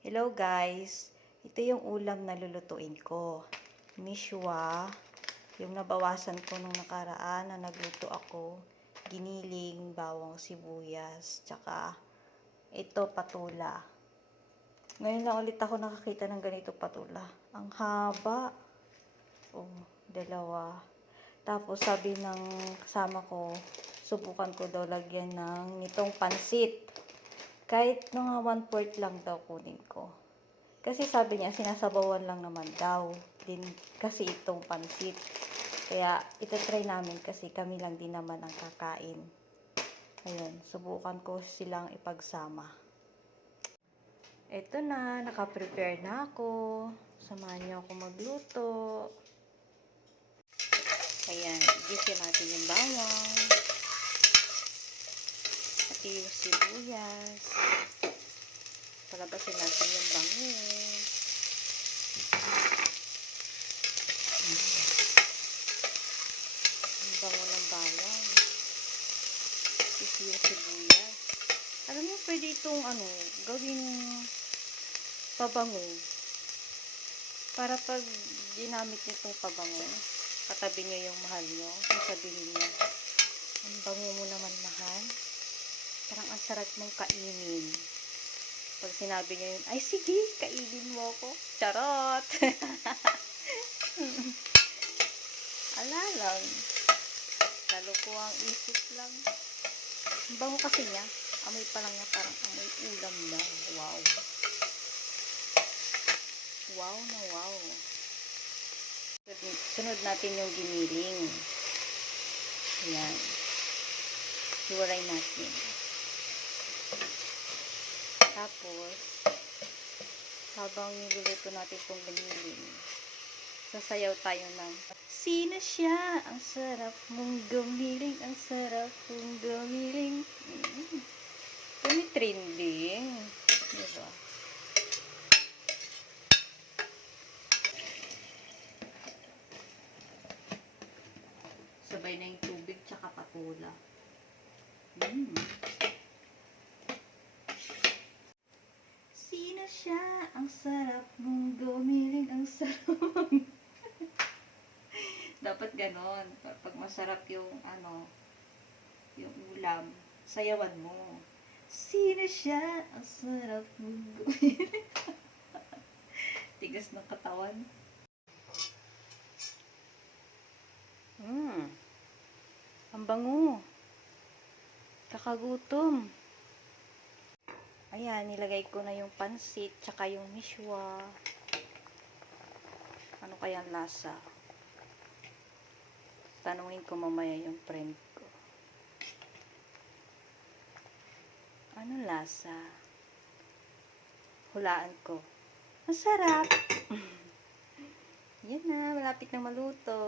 Hello guys, ito yung ulam na lulutuin ko. Mishwa, yung nabawasan ko nung nakaraan na nagluto ako. Giniling, bawang sibuyas, tsaka ito patula. Ngayon lang ulit ako nakakita ng ganito patula. Ang haba. Oh, dalawa. Tapos sabi ng kasama ko, subukan ko daw lagyan ng nitong pansit. Kahit mga 1/4 lang daw kunin ko. Kasi sabi niya, sinasabawan lang naman daw. Din kasi itong pansit. Kaya, itatry namin kasi kami lang din naman ang kakain. Ayun, subukan ko silang ipagsama. Ito na, nakaprepare na ako. Samahan niyo ako magluto. Ayan, igisa natin yung bawang. Pati yung sibuyas. Palabasin natin yung bango. Ang bango ng bawang. Ito yung sibuyas. Alam mo, pwede itong gawing pabango. Para pag ginamit nitong pabango, katabi nyo yung mahal nyo. Sabihin nyo, ang bango mo naman mahal. Parang ang sarap mong kainin. Pag sinabi niya yun, ay sige, kainin mo ako. Charot! Ala lang. Lalo ko ang isip lang. Ang bango kasi niya. Amoy pa lang niya, parang amoy ulam na. Wow. Wow na wow. Sunod natin yung giniling. Ayan. Hiwalay natin. Tapos, habang niluluto natin itong giniling, sasayaw tayo ng sino siya? Ang sarap mong gumiling, ang sarap mong gumiling. Ito trending. Diba? Sabay na yung tubig tsaka patula. Sino siya? Ang sarap mong gumiling, ang sarap. Dapat ganon. Pag masarap yung yung ulam, sayawan mo. Sino siya? Ang sarap mong gumiling. Tigas ng katawan. Ang bango. Kakagutom. Ayan, nilagay ko na yung pansit, tsaka yung mishwa. Ano kaya ang lasa? Tanungin ko mamaya yung friend ko. Anong lasa? Hulaan ko. Ang sarap! Yan na, malapit na maluto.